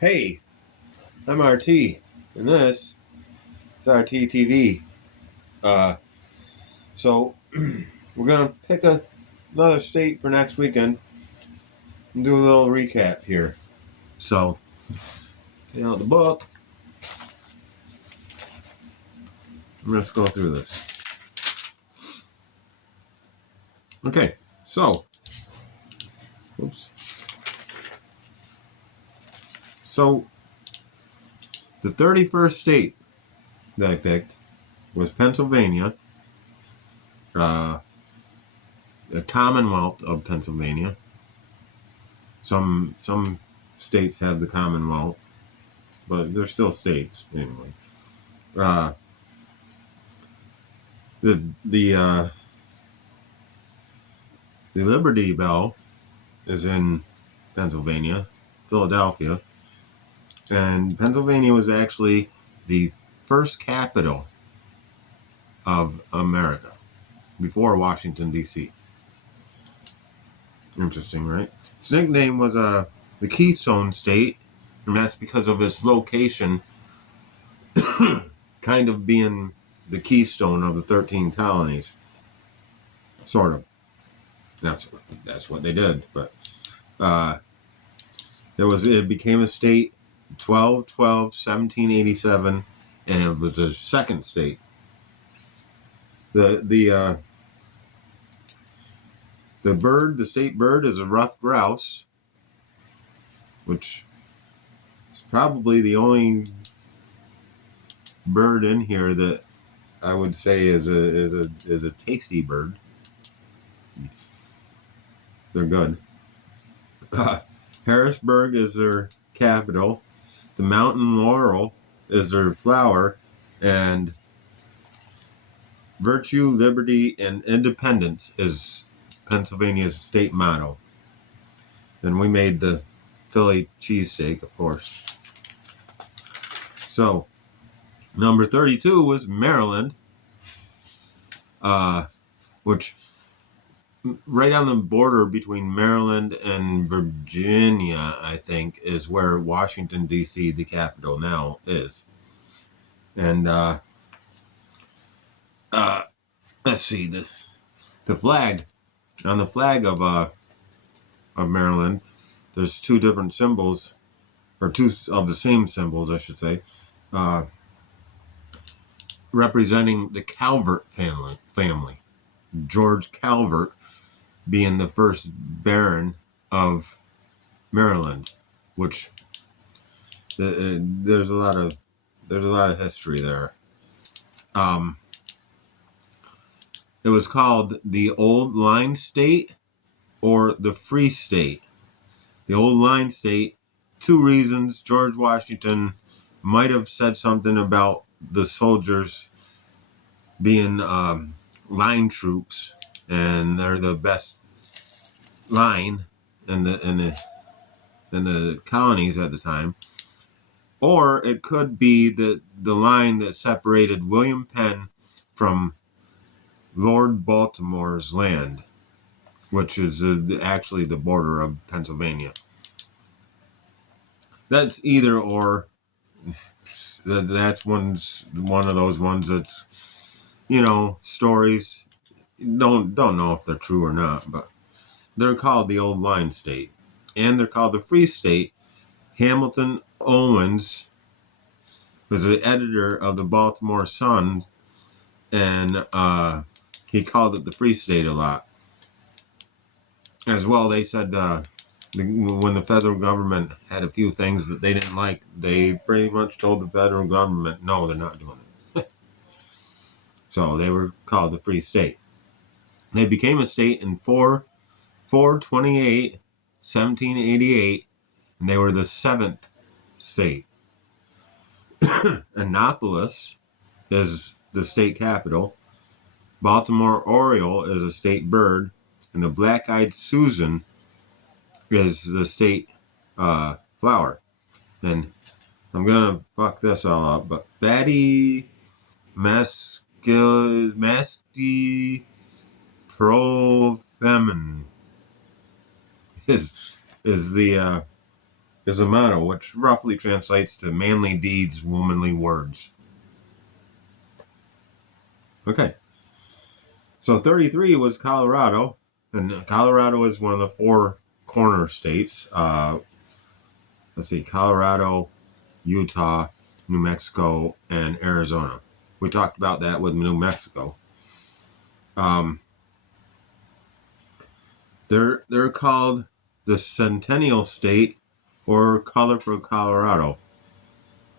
Hey, I'm RT, and this is RT TV. Uh, so we're gonna pick another state for next weekend and do a little recap here. So, get out the book. Let's go through this. Okay, so, oops. So, the 31st state that I picked was Pennsylvania, the Commonwealth of Pennsylvania. Some states have the Commonwealth, but they're still states anyway. Uh, the Liberty Bell is in Pennsylvania, Philadelphia, and Pennsylvania was actually the first capital of America before Washington, D.C. Interesting, right? Its nickname was the Keystone State, and that's because of its location kind of being the keystone of the 13 colonies. Sort of. That's what they did, but it became a state 12/12/1787, and it was a second state. The state bird is a ruffed grouse, which is probably the only bird in here that I would say is a tasty bird. They're good. Harrisburg is their capital. The mountain laurel is their flower, and virtue, liberty, and independence is Pennsylvania's state motto. Then we made the Philly cheesesteak, of course. So, number 32 was Maryland, which right on the border between Maryland and Virginia, I think, is where Washington, D.C., the capital now, is. And let's see, the flag, on the flag of Maryland, there's two different symbols, or two of the same symbols, I should say, representing the Calvert family. George Calvert being the first Baron of Maryland, which there's a lot of history there. It was called the Old Line State or the Free State. The Old Line State, two reasons. George Washington might have said something about the soldiers being line troops, and they're the best line in the colonies at the time. Or it could be the line that separated William Penn from Lord Baltimore's land, which is actually the border of Pennsylvania. That's either or. That's one of those ones that's, stories. Don't know if they're true or not, but they're called the Old Line State, and they're called the Free State. Hamilton Owens was the editor of the Baltimore Sun, and he called it the Free State a lot. As well, they said when the federal government had a few things that they didn't like, they pretty much told the federal government, no, they're not doing it. So they were called the Free State. They became a state in 4/28/1788, and they were the seventh state. Annapolis is the state capital. Baltimore Oriole is a state bird, and the black-eyed Susan is the state flower. And I'm gonna fuck this all up, but Fatty Masti Profemin is is a motto, which roughly translates to manly deeds, womanly words. Okay. So 33 was Colorado, and Colorado is one of the four corner states. Let's see, Colorado, Utah, New Mexico, and Arizona. We talked about that with New Mexico. They're called the Centennial State or Colorful Colorado.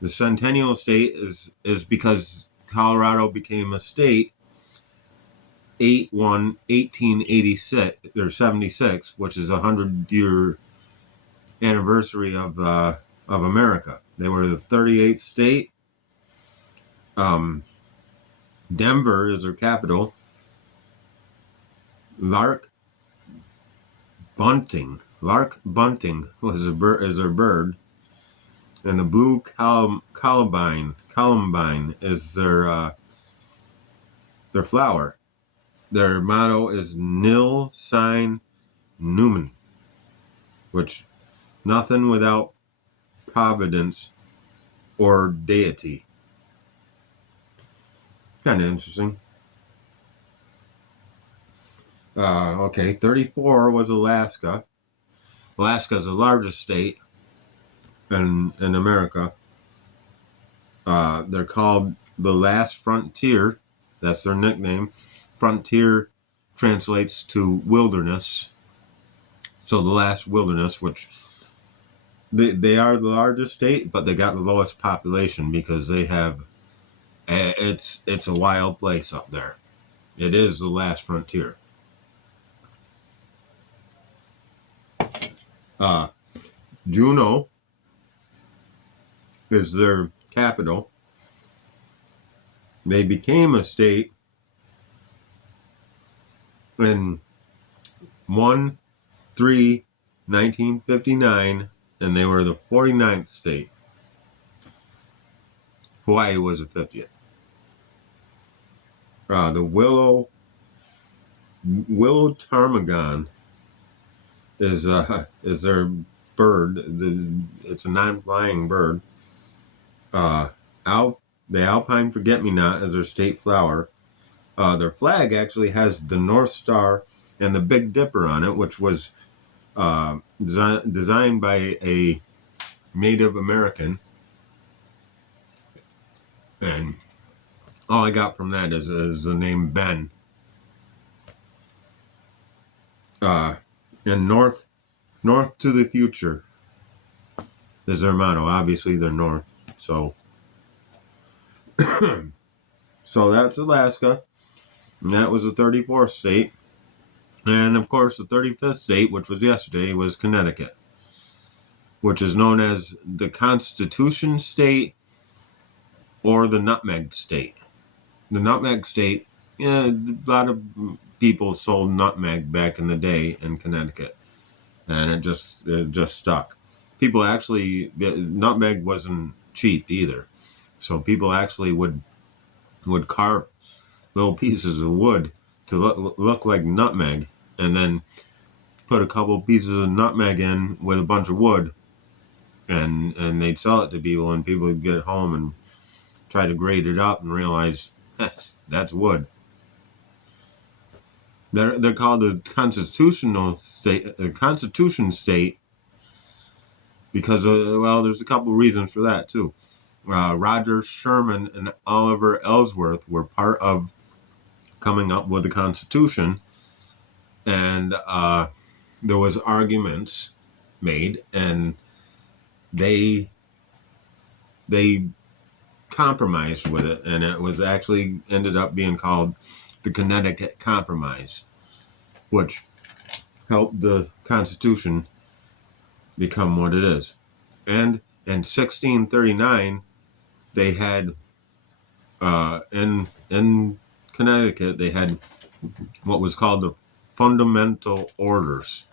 The Centennial State is because Colorado became a state 8/1/1886 or 76, which is a 100-year anniversary of America. They were the 38th state. Denver is their capital. Lark bunting was is their bird, and the blue columbine is their flower. Their motto is Nil sine numen, which nothing without providence or deity. Kind of interesting. Okay, 34 was Alaska. Alaska is the largest state in America. They're called the Last Frontier. That's their nickname. Frontier translates to wilderness. So the last wilderness, which they are the largest state, but they got the lowest population because they have it's a wild place up there. It is the last frontier. Juneau is their capital. They became a state in 1/3/1959, and they were the 49th state. Hawaii was the 50th. The willow ptarmigan is their bird. It's a non-flying bird. The alpine forget-me-not is their state flower. Their flag actually has the North Star and the Big Dipper on it, which was designed by a Native American. And all I got from that is the name Ben. And North to the future is their motto. Obviously, they're north. So that's Alaska. And that was the 34th state. And of course, the 35th state, which was yesterday, was Connecticut, which is known as the Constitution State or the Nutmeg State. The Nutmeg State, a lot of people sold nutmeg back in the day in Connecticut, and it just stuck. People actually, nutmeg wasn't cheap either, so people actually would carve little pieces of wood to look like nutmeg, and then put a couple pieces of nutmeg in with a bunch of wood, and they'd sell it to people, and people would get home and try to grate it up and realize that's wood. They're called the Constitution State because there's a couple reasons for that too. Roger Sherman and Oliver Ellsworth were part of coming up with the Constitution, and there was arguments made, and they compromised with it, and it was actually ended up being called the Connecticut Compromise, which helped the Constitution become what it is. And in 1639, they had in Connecticut, they had what was called the Fundamental Orders,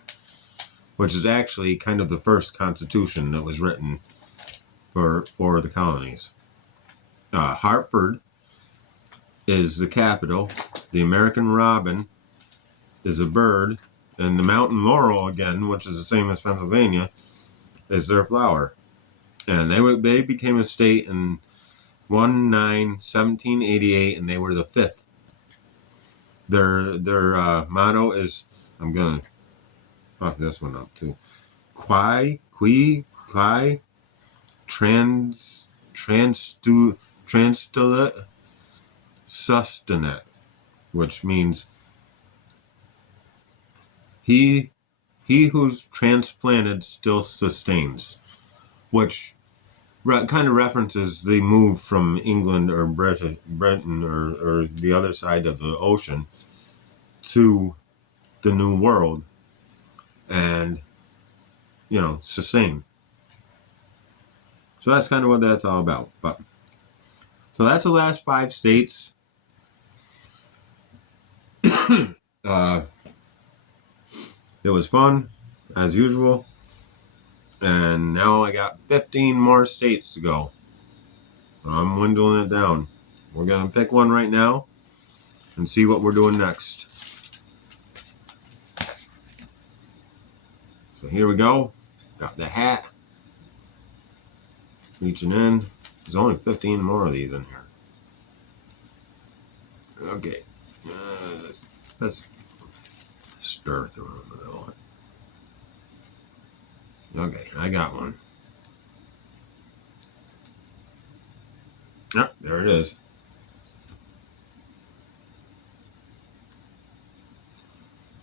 which is actually kind of the first constitution that was written for the colonies. Hartford is the capital. The American robin is a bird, and the mountain laurel, again, which is the same as Pennsylvania, is their flower. And they became a state in 1788, and they were the fifth. Their motto is, I'm gonna fuck this one up too. Qui transtulit sustinet, which means he who's transplanted still sustains, which kind of references the move from England or Britain or the other side of the ocean to the New World, and sustain. So that's kind of what that's all about. But so that's the last 5 states. It was fun as usual, and now I got 15 more states to go. I'm dwindling it down. We're gonna pick one right now and see what we're doing next. So here we go. Got the hat. Reaching in. There's only 15 more of these in here. Okay. Let's stir through them a little. Okay, I got one. Yep, there it is.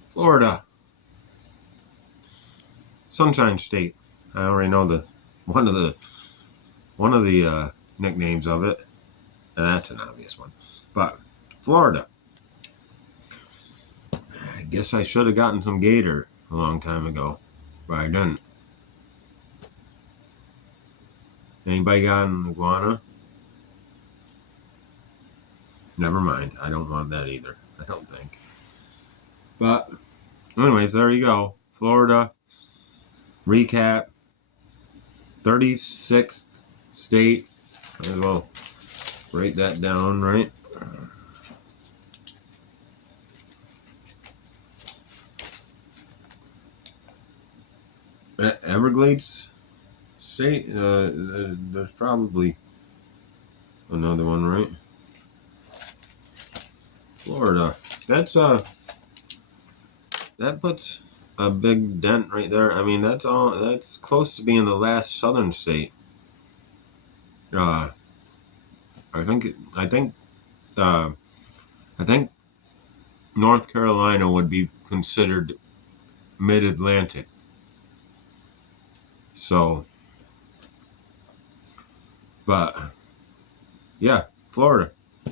Florida. Sunshine State. I already know the one of the nicknames of it. That's an obvious one. But Florida. I guess I should have gotten some gator a long time ago, but I didn't. Anybody got an iguana? Never mind. I don't want that either. I don't think. But anyways, there you go. Florida. Recap. 36th state. Might as well write that down, right? Everglades state. There's probably another one, right? Florida. That puts a big dent right there. I mean, that's close to being the last southern state. I think North Carolina would be considered mid-Atlantic. So, but yeah, Florida. I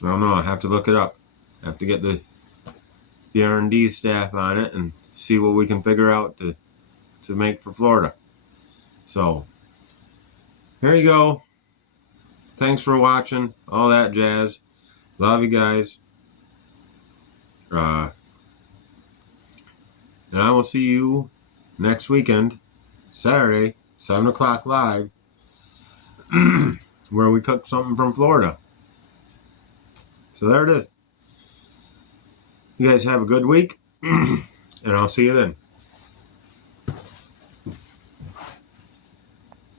don't know. I have to look it up. I have to get the R&D staff on it and see what we can figure out to make for Florida. So, here you go. Thanks for watching. All that jazz. Love you guys. And I will see you next weekend, Saturday, 7 o'clock live, where we cook something from Florida. So there it is. You guys have a good week, and I'll see you then.